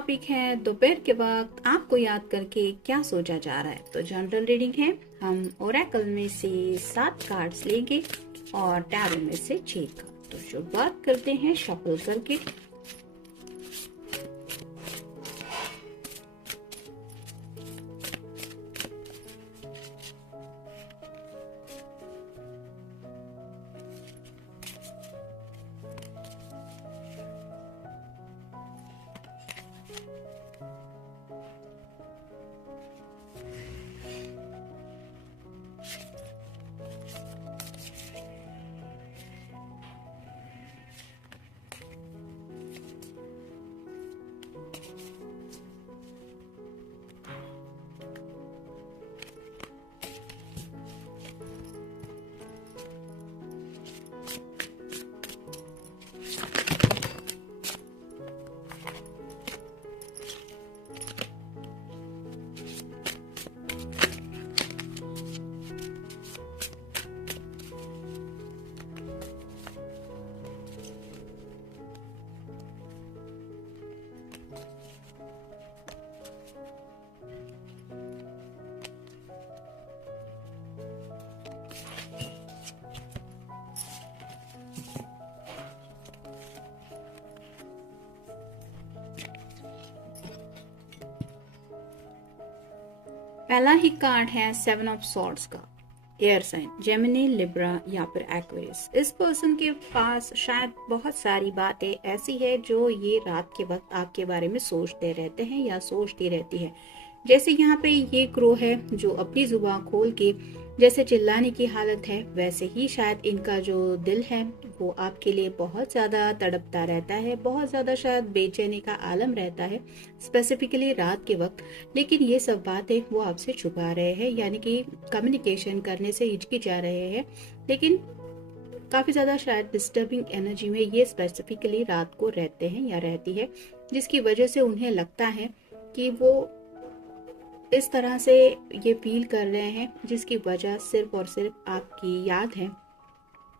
Topic है दोपहर के वक्त आपको याद करके क्या सोचा जा रहा है। तो जनरल रीडिंग है, हम ओरेकल में से 7 कार्ड्स लेंगे और टैरो में से 6 कार्ड। तो शुरुआत करते हैं शफल करके। पहला ही कार्ड है 7 ऑफ सॉर्ड्स का। एयर साइन जेमिनी, लिब्रा या फिर एक्वेरियस। इस पर्सन के पास शायद बहुत सारी बातें ऐसी है जो ये रात के वक्त आपके बारे में सोचते रहते हैं या सोचती रहती है। जैसे यहाँ पे ये क्रो है जो अपनी जुबान खोल के जैसे चिल्लाने की हालत है, वैसे ही शायद इनका जो दिल है वो आपके लिए बहुत ज़्यादा तड़पता रहता है, बहुत ज़्यादा शायद बेचैनी का आलम रहता है, स्पेसिफिकली रात के वक्त। लेकिन ये सब बातें वो आपसे छुपा रहे हैं, यानी कि कम्युनिकेशन करने से हिचकिचा रहे हैं। लेकिन काफ़ी ज़्यादा शायद डिस्टर्बिंग एनर्जी में ये स्पेसिफिकली रात को रहते हैं या रहती है, जिसकी वजह से उन्हें लगता है कि वो इस तरह से ये फील कर रहे हैं, जिसकी वजह सिर्फ और सिर्फ आपकी याद है।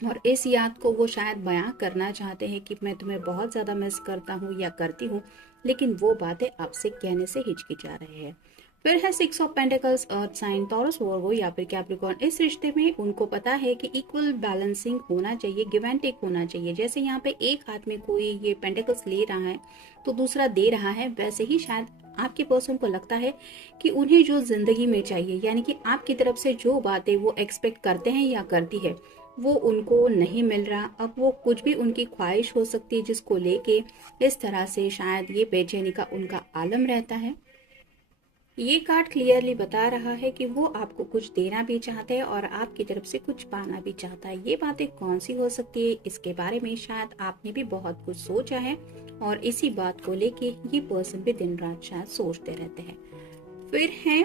और इस याद को वो शायद बयां करना चाहते हैं कि मैं तुम्हें बहुत ज़्यादा मिस करता हूँ या करती हूँ, लेकिन वो बातें आपसे कहने से हिचकिचा रहे हैं। फिर है 6 of pentacles, earth sign, Taurus, Virgo या फिर कैप्रिकॉर्न। इस रिश्ते में उनको पता है कि इक्वल बैलेंसिंग होना चाहिए, गिव एंड टेक होना चाहिए। जैसे यहाँ पे एक हाथ में कोई ये पेंटिकल्स ले रहा है तो दूसरा दे रहा है, वैसे ही शायद आपके पर्सन को लगता है कि उन्हें जो जिंदगी में चाहिए, यानी कि आपकी तरफ से जो बातें वो एक्सपेक्ट करते हैं या करती है, वो उनको नहीं मिल रहा। अब वो कुछ भी उनकी ख्वाहिश हो सकती है जिसको लेके इस तरह से शायद ये बेचैनी का उनका आलम रहता है। ये कार्ड क्लियरली बता रहा है कि वो आपको कुछ देना भी चाहते हैं और आपकी तरफ से कुछ पाना भी चाहता है। ये बातें कौन सी हो सकती है, इसके बारे में शायद आपने भी बहुत कुछ सोचा है और इसी बात को लेके ये पर्सन भी दिन रात शायद सोचते रहते हैं। फिर है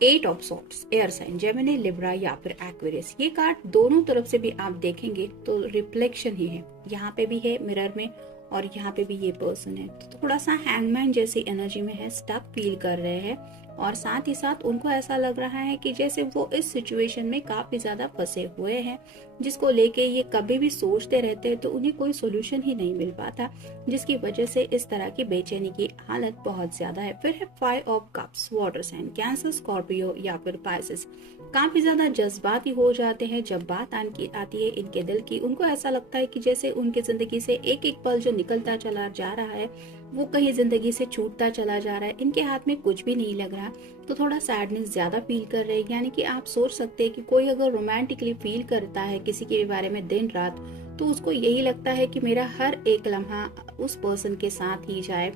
8 of swords, air sign, Gemini, Libra या फिर एक्वेरियस। ये कार्ड दोनों तरफ से भी आप देखेंगे तो रिफ्लेक्शन ही है। यहाँ पे भी है मिरर में और यहाँ पे भी ये पर्सन है, तो थोड़ा सा हैंगमैन जैसी एनर्जी में है, स्टक फील कर रहे हैं। और साथ ही साथ उनको ऐसा लग रहा है कि जैसे वो इस सिचुएशन में काफी ज्यादा फंसे हुए हैं, जिसको लेके ये कभी भी सोचते रहते हैं तो उन्हें कोई सोल्यूशन ही नहीं मिल पाता, जिसकी वजह से इस तरह की बेचैनी की हालत बहुत ज्यादा है। फिर है 5 of cups, water sign, Cancer, Scorpio या फिर पाइसेस। काफी ज्यादा जज्बाती हो जाते हैं जब बात आती है इनके दिल की। उनको ऐसा लगता है कि जैसे उनकी जिंदगी से एक एक पल जो निकलता चला जा रहा है वो कहीं जिंदगी से छूटता चला जा रहा है, इनके हाथ में कुछ भी नहीं लग रहा, तो थोड़ा सैडनेस ज्यादा फील कर रहे हैं। यानी कि आप सोच सकते हैं कि कोई अगर रोमांटिकली फील करता है किसी के बारे में दिन रात, तो उसको यही लगता है कि मेरा हर एक लम्हा उस पर्सन के साथ ही जाए,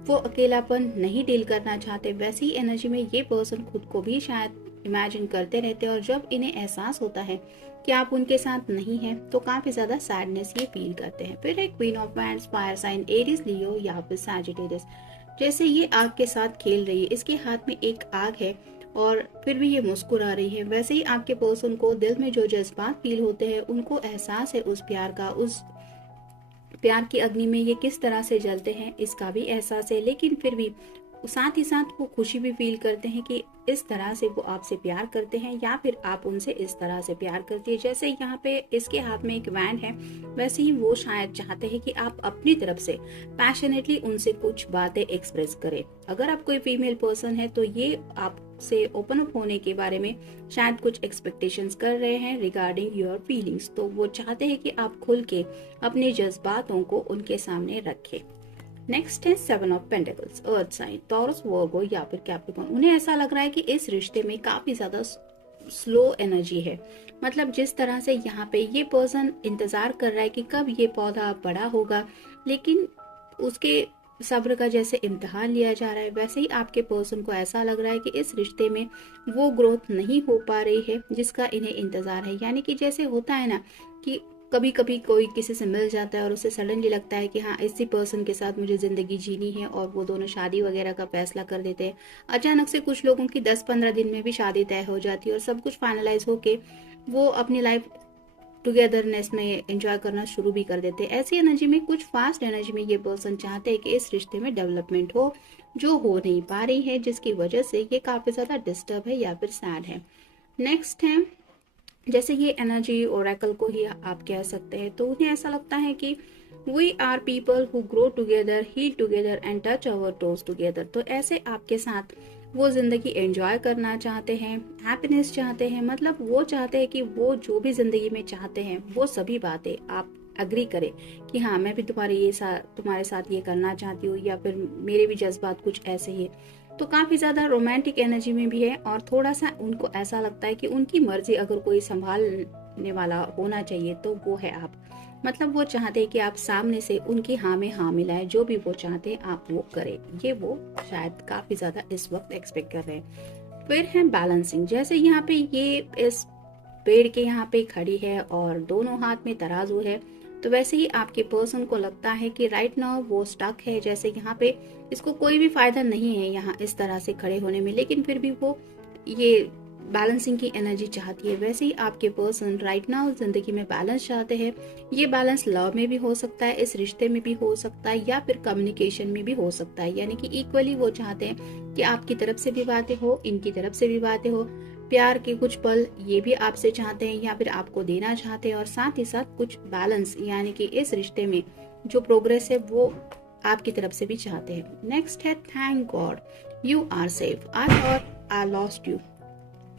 वो अकेलापन नहीं डील करना चाहते। वैसी ही एनर्जी में ये पर्सन खुद को भी शायद इमेजिन करते रहते हैं और जब इन्हें एहसास होता है कि आप उनके साथ नहीं हैं तो काफी ज्यादा सैडनेस ये फील करते हैं। फिर एक queen of wands, fire sign, Aries, Leo या फिर सैजिटेरियस। जैसे ये आग के साथ खेल रही है, इसके हाथ में एक आग है और फिर भी ये मुस्कुरा रही है। वैसे ही आपके पर्सन को दिल में जो जज्बात फील होते हैं उनको एहसास है उस प्यार का, उस प्यार की अग्नि में ये किस तरह से जलते हैं इसका भी एहसास है। लेकिन फिर भी साथ ही साथ वो खुशी भी फील करते हैं कि इस तरह से वो आपसे प्यार करते हैं या फिर आप उनसे इस तरह से प्यार करती है। जैसे यहाँ पे इसके हाथ में एक वैन है, वैसे ही वो शायद चाहते हैं कि आप अपनी तरफ से पैशनेटली उनसे कुछ बातें एक्सप्रेस करें। अगर आप कोई फीमेल पर्सन है तो ये आपसे ओपन अप होने के बारे में शायद कुछ एक्सपेक्टेशंस कर रहे हैं रिगार्डिंग योर फीलिंग्स। तो वो चाहते हैं कि आप खुल के अपने जज्बातों को उनके सामने रखें। नेक्स्ट है 7 of pentacles, earth sign, Taurus, Virgo या फिर कैप्रिकॉर्न। उन्हें ऐसा लग रहा है कि इस रिश्ते में काफी ज्यादा स्लो एनर्जी है। मतलब जिस तरह से यहाँ पे ये पर्सन इंतजार कर रहा है कि कब ये पौधा बड़ा होगा, लेकिन उसके सब्र का जैसे इम्तिहान लिया जा रहा है, वैसे ही आपके पर्सन को ऐसा लग रहा है कि इस रिश्ते में वो ग्रोथ नहीं हो पा रही है जिसका इन्हें इंतजार है। यानी कि जैसे होता है ना कि कभी कभी कोई किसी से मिल जाता है और उसे सडनली लगता है कि हाँ इसी पर्सन के साथ मुझे जिंदगी जीनी है, और वो दोनों शादी वगैरह का फैसला कर देते हैं। अचानक से कुछ लोगों की 10-15 दिन में भी शादी तय हो जाती है और सब कुछ फाइनलाइज होके वो अपनी लाइफ टुगेदरनेस में एंजॉय करना शुरू भी कर देते हैं। ऐसी एनर्जी में, कुछ फास्ट एनर्जी में ये पर्सन चाहते हैं कि इस रिश्ते में डेवलपमेंट हो, जो हो नहीं पा रही है, जिसकी वजह से ये काफी ज्यादा डिस्टर्ब है या फिर सैड है। नेक्स्ट है, जैसे ये एनर्जी ओरेकल को ही आप कह सकते हैं, तो उन्हें ऐसा लगता है कि we are people who grow together, heal together and touch our toes together. तो ऐसे आपके साथ वो जिंदगी एंजॉय करना चाहते हैं, हैप्पीनेस चाहते हैं। मतलब वो चाहते हैं कि वो जो भी जिंदगी में चाहते हैं वो सभी बातें आप अग्री करें कि हाँ मैं भी तुम्हारे साथ ये करना चाहती हूँ, या फिर मेरे भी जज्बात कुछ ऐसे ही। तो काफी ज्यादा रोमांटिक एनर्जी में भी है, और थोड़ा सा उनको ऐसा लगता है कि उनकी मर्जी अगर कोई संभालने वाला होना चाहिए तो वो है आप। मतलब वो चाहते हैं कि आप सामने से उनकी हाँ में हाँ मिलाएं, जो भी वो चाहते हैं आप वो करें। ये वो शायद काफी ज्यादा इस वक्त एक्सपेक्ट कर रहे हैं। फिर है बैलेंसिंग। जैसे यहाँ पे ये इस पेड़ के यहाँ पे खड़ी है और दोनों हाथ में तराजू है, तो वैसे ही आपके पर्सन को लगता है कि राइट नाउ वो स्टक है। जैसे यहाँ पे इसको कोई भी फायदा नहीं है यहाँ इस तरह से खड़े होने में, लेकिन फिर भी वो ये बैलेंसिंग की एनर्जी चाहती है। वैसे ही आपके पर्सन राइट नाउ जिंदगी में बैलेंस चाहते हैं। ये बैलेंस लव में भी हो सकता है, इस रिश्ते में भी हो सकता है, या फिर कम्युनिकेशन में भी हो सकता है। यानी कि इक्वली वो चाहते हैं कि आपकी तरफ से भी बातें हो, इनकी तरफ से भी बातें हो। प्यार के कुछ पल ये भी आपसे चाहते हैं या फिर आपको देना चाहते हैं, और साथ ही साथ कुछ बैलेंस यानी कि इस रिश्ते में जो प्रोग्रेस है वो आपकी तरफ से भी चाहते हैं। नेक्स्ट है thank God you are safe, I thought I lost you.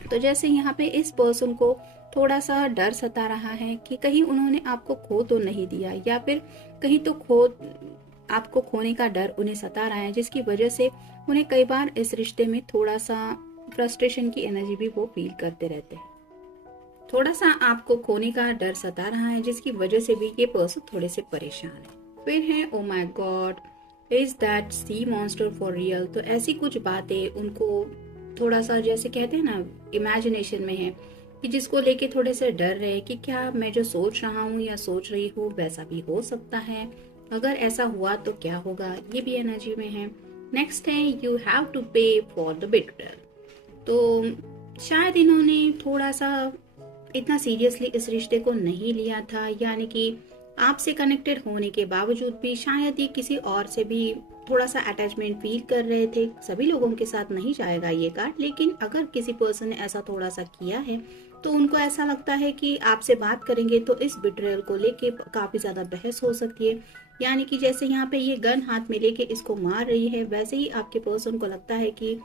तो जैसे यहाँ पे इस पर्सन को थोड़ा सा डर सता रहा है कि कहीं उन्होंने आपको खो तो नहीं दिया, या फिर कहीं तो आपको खोने का डर उन्हें सता रहा है, जिसकी वजह से उन्हें कई बार इस रिश्ते में थोड़ा सा फ्रस्ट्रेशन की एनर्जी भी वो फील करते रहते हैं। थोड़ा सा आपको खोने का डर सता रहा है, जिसकी वजह से भी ये पर्सन थोड़े से परेशान है। फिर है oh my God is that sea monster for real. तो ऐसी कुछ बातें उनको थोड़ा सा जैसे कहते हैं ना इमेजिनेशन में है, कि जिसको लेके थोड़े से डर रहे कि क्या मैं जो सोच रहा हूँ या सोच रही हूँ वैसा भी हो सकता है, अगर ऐसा हुआ तो क्या होगा, ये भी एनर्जी में है। नेक्स्ट है यू हैव टू पे फॉर द बिट्रेयल। तो शायद इन्होंने थोड़ा सा इतना सीरियसली इस रिश्ते को नहीं लिया था, यानी कि आपसे कनेक्टेड होने के बावजूद भी शायद ये किसी और से भी थोड़ा सा अटैचमेंट फील कर रहे थे। सभी लोगों के साथ नहीं जाएगा ये कार्ड, लेकिन अगर किसी पर्सन ने ऐसा थोड़ा सा किया है तो उनको ऐसा लगता है कि आपसे बात करेंगे तो इस बिट्रेयल को लेके काफी ज्यादा बहस हो सकती है। यानी कि जैसे यहाँ पे ये गन हाथ में लेके इसको मार रही है, वैसे ही आपके पर्सन को लगता है कि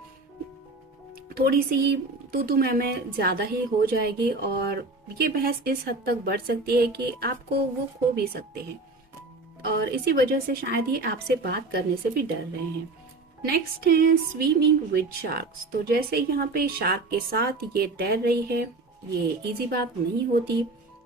थोड़ी सी तू मैं ज्यादा ही हो जाएगी, और ये बहस इस हद तक बढ़ सकती है कि आपको वो खो भी सकते हैं, और इसी वजह से शायद ये आपसे बात करने से भी डर रहे हैं। नेक्स्ट है स्विमिंग विद शार्क्स। तो जैसे यहाँ पे शार्क के साथ ये तैर रही है, ये इजी बात नहीं होती।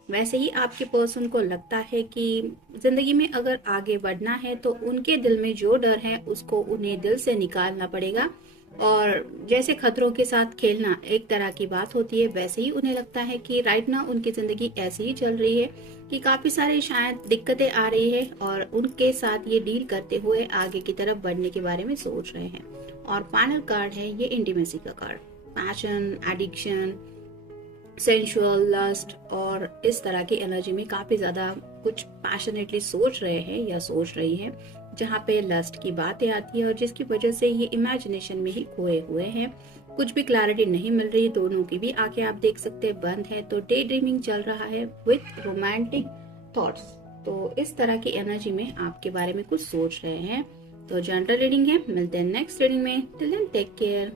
वैसे ही आपके पर्सन को लगता है कि जिंदगी में अगर आगे बढ़ना है तो उनके दिल में जो डर है उसको उन्हें दिल से निकालना पड़ेगा, और जैसे खतरों के साथ खेलना एक तरह की बात होती है, वैसे ही उन्हें लगता है कि राइट ना उनकी जिंदगी ऐसी ही चल रही है कि काफी सारे शायद दिक्कतें आ रही है, और उनके साथ ये डील करते हुए आगे की तरफ बढ़ने के बारे में सोच रहे हैं। और फाइनल कार्ड है ये इंटीमेसी का card, passion, addiction, sensual, lust, और इस तरह की एनर्जी में काफी ज्यादा कुछ पैशनेटली सोच रहे हैं या सोच रही है। जहाँ पे लस्ट की बातें आती है और जिसकी वजह से ये इमेजिनेशन में ही खोए हुए हैं। कुछ भी क्लैरिटी नहीं मिल रही, दोनों की भी आंखें आप देख सकते हैं बंद है। तो डे ड्रीमिंग चल रहा है विथ रोमांटिक थॉट्स। तो इस तरह की एनर्जी में आपके बारे में कुछ सोच रहे हैं। तो जनरल रीडिंग है, मिलते हैं नेक्स्ट रीडिंग में। Till then take care.